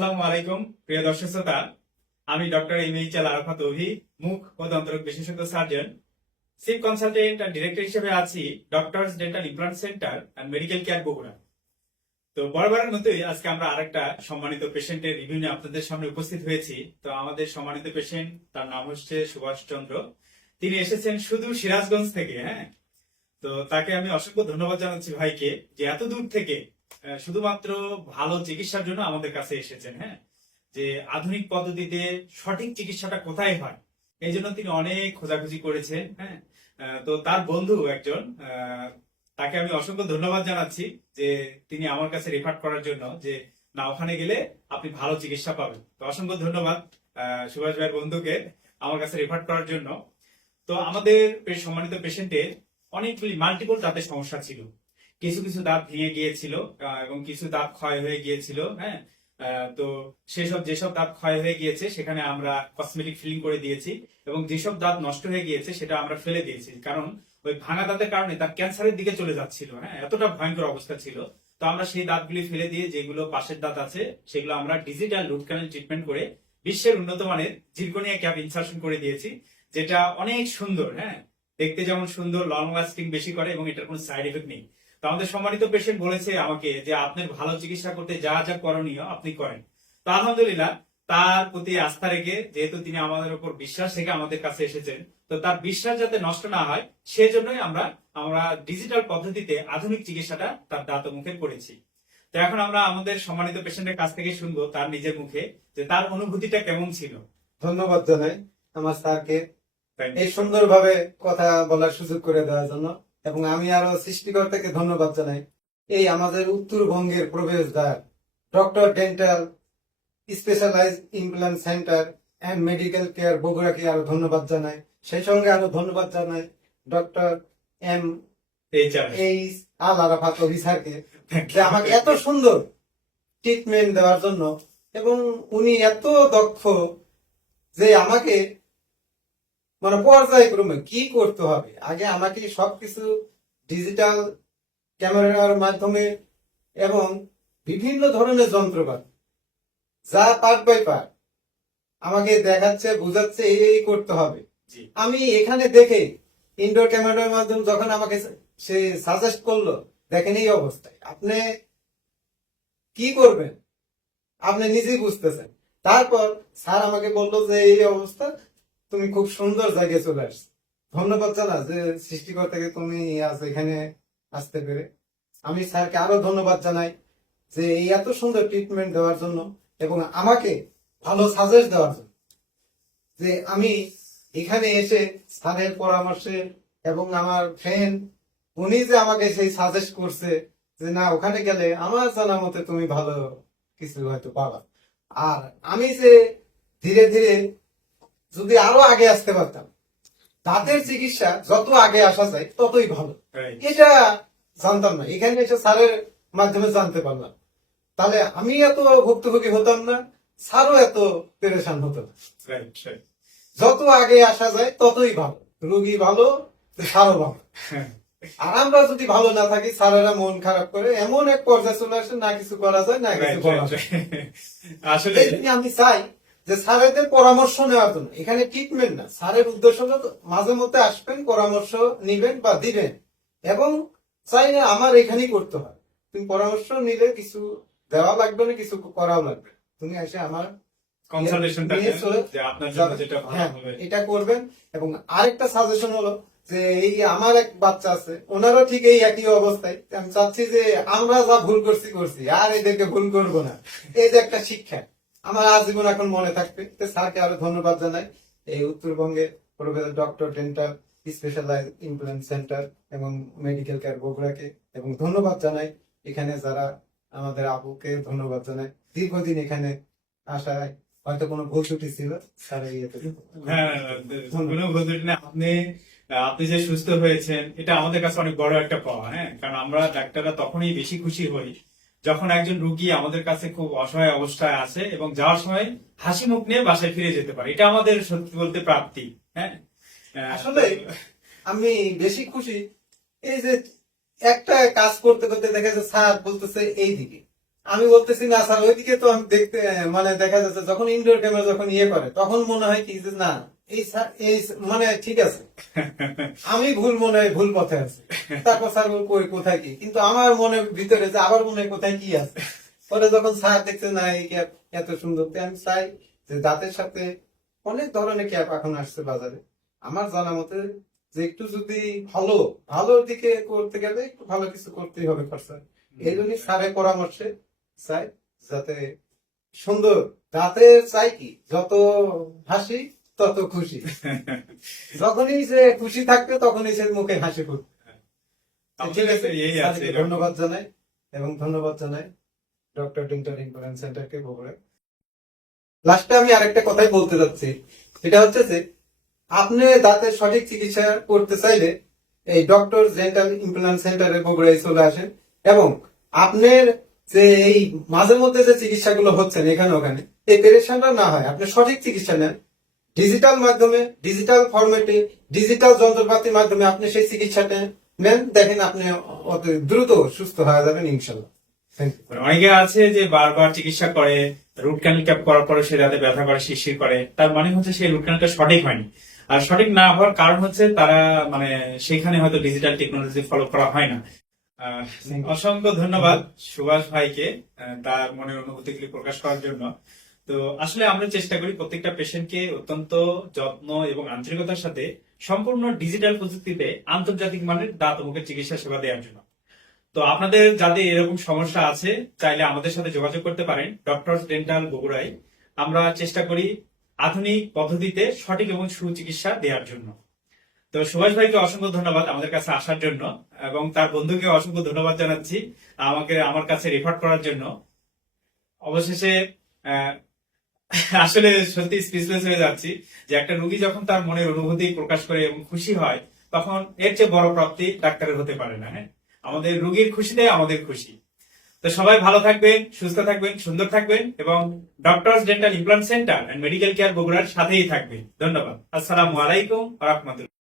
আসসালামু আলাইকুম, প্রিয় দর্শক শ্রোতা। আমি ডক্টর এম আরাফাত মুখ ও দন্তরোগ বিশেষজ্ঞ সার্জন। কনসালটেন্ট আর ডিরেক্টর হিসেবে আছি doctors dental implant centre and medical care Bogura. তো বরাবরের মতোই আজকে আমরা আরেকটা সম্মানিত পেশেন্টের রিভিউ নিয়ে আপনাদের সামনে উপস্থিত হয়েছি। তো আমাদের সম্মানিত পেশেন্ট, তার নাম হচ্ছে সুভাষ চন্দ্র। তিনি এসেছেন শুধু সিরাজগঞ্জ থেকে হ্যাঁ? তো তাকে আমি অসংখ্য ধন্যবাদ জানাচ্ছি ভাইকে যে এত দূর থেকে শুধুমাত্র ভালো চিকিৎসার জন্য আমাদের কাছে এসেছেন হ্যাঁ? যে আধুনিক পদ্ধতিতে সঠিক চিকিৎসাটা কোথায় হয়? এই জন্য তিনি অনেক খোঁজাখুঁজি করেছেন হ্যাঁ? তো তার বন্ধু একজন তাকে আমি অসংখ্য ধন্যবাদ জানাচ্ছি যে তিনি আমার কাছে রেফার করার জন্য যে না, ওখানে গেলে আপনি ভালো চিকিৎসা পাবেন। তো অসংখ্য ধন্যবাদ সুভাষ ভাইয়ের বন্ধুকে আমার কাছে রেফার করার জন্য। তো আমাদের সম্মানিত পেশেন্টের অনেকগুলি মাল্টিপল তাদের সমস্যা ছিল। কিছু কিছু দাঁত ভেঙে গিয়েছিল এবং কিছু দাঁত ক্ষয় হয়ে গিয়েছিল হ্যাঁ? তো সেসব, যেসব দাঁত ক্ষয় হয়ে গিয়েছে, সেখানে আমরা কসমেটিক ফিলিং করে দিয়েছি, এবং যেসব দাঁত নষ্ট হয়ে গিয়েছে, সেটা আমরা ফেলে দিয়েছি। কারণ ওই ভাঙা দাঁতের কারণে তার ক্যান্সারের দিকে চলে যাচ্ছিল হ্যাঁ? এতটা ভয়ঙ্কর অবস্থা ছিল। তো আমরা সেই দাঁতগুলি ফেলে দিয়ে যেগুলো পাশের দাঁত আছে, সেগুলো আমরা ডিজিটাল রুট ক্যানেল ট্রিটমেন্ট করে বিশ্বের উন্নত মানের জিরকোনিয়া ক্যাপ ইনসার্শন করে দিয়েছি, যেটা অনেক সুন্দর হ্যাঁ? দেখতে যেমন সুন্দর লং লাস্টিং বেশি করে, এবং এটার কোনো সাইড এফেক্ট নেই। তো আমাদের সম্মানিত পেশেন্ট বলেছে আমাকে যে আপনার ভালো চিকিৎসা করতে যা যা করণীয় আপনি করেন। তো আলহামদুলিল্লাহ তার প্রতি আস্থা রেখে যেহেতু তিনি আমাদের উপর বিশ্বাস রেখে আমাদের কাছে এসেছেন তো তার বিশ্বাস যাতে নষ্ট না হয় সেজন্যই আমরা আমরা ডিজিটাল পদ্ধতিতে আধুনিক চিকিৎসাটা তার দাঁত মুখে করেছি। তো এখন আমরা আমাদের সম্মানিত পেশেন্টের কাছ থেকে শুনব তার নিজের মুখে যে তার অনুভূতিটা কেমন ছিল। ধন্যবাদ জানাই আমার স্যারকে এই সুন্দরভাবে কথা বলার সুযোগ করে দেওয়ার জন্য। এবং আমি আরও সৃষ্টিকর্তাকে ধন্যবাদ জানাই। এই আমাদের উত্তরবঙ্গের প্রবেশদ্বার doctor dental specialise implant centre and medical care বগুড়াকে আরও ধন্যবাদ জানাই। সেই সঙ্গে আরও ধন্যবাদ জানাই doctor M A H Al Arafat অফিসারকে যে আমাকে এত সুন্দর ট্রিটমেন্ট দেওয়ার জন্য এবং উনি এত দক্ষ যে আমাকে মানে পর্যায়ক্রমে কি করতে হবে? আগে আমাকে সবকিছু ডিজিটাল ক্যামেরার মাধ্যমে এবং বিভিন্ন ধরনের যন্ত্রপাতি যা পার্ট বাই পার্ট আমাকে দেখাচ্ছে বুঝাচ্ছে এই এই করতে হবে। আমি এখানে দেখে ইনডোর ক্যামেরার মাধ্যমে যখন আমাকে সে সাজেস্ট করল দেখেন এই অবস্থায়। আপনি কি করবেন? আপনি নিজেই বুঝতেছেন। তারপর স্যার আমাকে বলল যে এই অবস্থা তুমি খুব সুন্দর জায়গায় চলে আসছো। ধন্যবাদ জানা যে সৃষ্টিকর্তাকে তুমি আজ এখানে আসতে পেরে। আমি স্যারকে আরও ধন্যবাদ জানাই যে এই এত সুন্দর ট্রিটমেন্ট দেওয়ার জন্য এবং আমাকে ভালো সাজেস্ট দেওয়ার জন্য যে আমি এখানে এসে স্যারের পরামর্শে এবং আমার ফ্রেন্ড উনি যে আমাকে সেই সাজেস্ট করছে যে না, ওখানে গেলে আমার জানা মতে তুমি ভালো কিছু হয়তো পাবা। আর আমি যে ধীরে ধীরে যদি আরও আগে আসতে পারতাম দাঁতের চিকিৎসা যত আগে আসা যায় ততই ভালো। এটা জানতাম না। এখানে এসে স্যারের মাধ্যমে জানতে পারলাম। তাহলে আমি এত ভুক্তভোগী হতাম না স্যারও এত পেরেশান হতো না. যত আগে আসা যায় ততই ভালো। রোগী ভালো স্যারও ভালো। আর আমরা যদি ভালো না থাকি স্যারেরা মন খারাপ করে এমন এক পর্যায়ে চলে আসে না কিছু করা যায় না কিছু করা যায়। আসলে আমি চাই যে স্যারেদের পরামর্শ নেওয়ার জন্য। এখানে ট্রিটমেন্ট না। স্যারের উদ্দেশ্য মাঝে মধ্যে আসবেন পরামর্শ নিবেন বা দিবেন। এবং চাই না আমার এখানেই করতে হয়। তুমি পরামর্শ নিলে কিছু দেওয়া লাগবে না কিছু করাও লাগবে তুমি এসে আমার হ্যাঁ এটা করবেন। এবং আরেকটা সাজেশন হলো যে এই আমার এক বাচ্চা আছে ওনারও ঠিক এই একই অবস্থায়। আমি চাচ্ছি যে আমরা যা ভুল করছি করছি। আর এদেরকে ভুল করব না। এই যে একটা শিক্ষা। আমার আজীবন এখন মনে থাকবে। তো স্যারকে আরও ধন্যবাদ জানাই। এই উত্তরবঙ্গে professor doctor dental specialise implant centre এবং মেডিকেল কেয়ার বগুড়াকে। এবং ধন্যবাদ জানাই এখানে যারা আমাদের আবুকে ধন্যবাদ জানাই। দীর্ঘদিন এখানে আসায় হয়তো কোনো ভুল ত্রুটি ছিল এই ইয়েতে হ্যাঁ কোনো ভুল নেই। আপনি আপনি যে সুস্থ হয়েছেন, এটা আমাদের কাছে অনেক বড় একটা পাওয়া হ্যাঁ? কারণ আমরা ডাক্তাররা তখনই বেশি খুশি হই যখন একজন রুগী আমাদের কাছে খুব অসহায় অবস্থায় আছে এবং যাওয়ার সময় হাসি মুখ নিয়ে বাসায় ফিরে যেতে পারে। এটা আমাদের সত্যি বলতে প্রাপ্তি হ্যাঁ? আসলে আমি বেশি খুশি এই যে একটা কাজ করতে করতে দেখা যাচ্ছে স্যার বলতেছে এই দিকে আমি বলতেছি, না স্যার, ওইদিকে তো আমি দেখতে মানে দেখা যাচ্ছে যখন ইনডোর ক্যামেরা যখন ইয়ে করে, তখন মনে হয় কি যে না এই মানে ঠিক আছে। আমি ভুল মনে, ভুল পথে আছি। তারপর স্যার কই, কোথায় কি? কিন্তু আমার মনের ভিতরে যে আবার মনে কোথায় কি আছে। পরে যখন স্যার দেখছে, না, এই ক্যাপ এত সুন্দর। আমি চাই যে দাঁতের সাথে অনেক ধরনের ক্যাপ এখন আসছে বাজারে। আমার জানা মতে যে একটু যদি ভালো, ভালোর দিকে করতে গেলে একটু ভালো কিছু করতেই হবে খরচা এই জন্যই স্যারের পরামর্শে চাই যাতে সুন্দর। দাঁতের চাই কি? যত হাসি তত খুশি। যখনই সে খুশি থাকবে তখনই সে মুখে হাসি ফুটবে। ঠিক আছে? ধন্যবাদ জানাই এবং ধন্যবাদ জানাই ডক্টর ডেন্টাল ইম্প্লান্ট সেন্টারকে বগুড়া লাস্টে আমি আরেকটা কথাই বলতে যাচ্ছি। সেটা হচ্ছে যে আপনি দাঁতের সঠিক চিকিৎসা করতে চাইলে এই ডক্টর ডেন্টাল ইমপ্লান্ট সেন্টারে বগুড়ায় চলে আসেন এবং আপনার যে এই মাঝে মধ্যে যে চিকিৎসাগুলো হচ্ছেন এখানে ওখানে এই পেরেশানটা না হয় আপনি সঠিক চিকিৎসা নেন। ডিজিটাল মাধ্যমে ডিজিটাল ফরম্যাটে ডিজিটাল যন্ত্রপাতির মাধ্যমে আপনি সেই চিকিৎসাটা নেন। দেখেন আপনি অত দ্রুত সুস্থ হয়ে যাবেন ইনশাল্লাহ অনেকে আছে যে বারবার চিকিৎসা করে রুট ক্যানেল ক্যাপ করার পরে সে দাঁতে ব্যথা করে শিরশির করে তার মানে হচ্ছে সেই রুট ক্যানেলটা সঠিক হয়নি। আর সঠিক না হওয়ার কারণ হচ্ছে তারা মানে সেখানে হয়তো ডিজিটাল টেকনোলজি ফলো করা হয় না। অসংখ্য ধন্যবাদ সুভাষ ভাইকে তার মনের অনুভূতিগুলি প্রকাশ করার জন্য। তো আসলে আমরা চেষ্টা করি প্রত্যেকটা পেশেন্টকে অত্যন্ত যত্ন এবং আন্তরিকতার সাথে সম্পূর্ণ ডিজিটাল প্রযুক্তিতে আন্তর্জাতিক মানের দাঁত মুখের চিকিৎসা সেবা দেওয়ার জন্য। তো আপনাদের যাদের এরকম সমস্যা আছে, চাইলে আমাদের সাথে যোগাযোগ করতে পারেন। ডক্টর ডেন্টাল বগুড়ায়। আমরা চেষ্টা করি আধুনিক পদ্ধতিতে সঠিক এবং সুচিকিৎসা দেওয়ার জন্য। তো সুভাষ ভাইকে অসংখ্য ধন্যবাদ আমাদের কাছে আসার জন্য এবং তার বন্ধুকে অসংখ্য ধন্যবাদ জানাচ্ছি আমাকে, আমার কাছে রেফার করার জন্য। অবশেষে আসলে সত্যি স্পিচলেস হয়ে যাচ্ছি যে একটা রুগী যখন তার মনের অনুভূতি প্রকাশ করে এবং খুশি হয়, তখন এর চেয়ে বড় প্রাপ্তি ডাক্তারের হতে পারে না হ্যাঁ? আমাদের রুগীর খুশিতে আমাদের খুশি। তো সবাই ভালো থাকবেন, সুস্থ থাকবেন, সুন্দর থাকবেন এবং doctors dental implant centre and medical care বগুড়ার সাথেই থাকবেন। ধন্যবাদ। আসসালামু আলাইকুম রহমতুল্লাহ।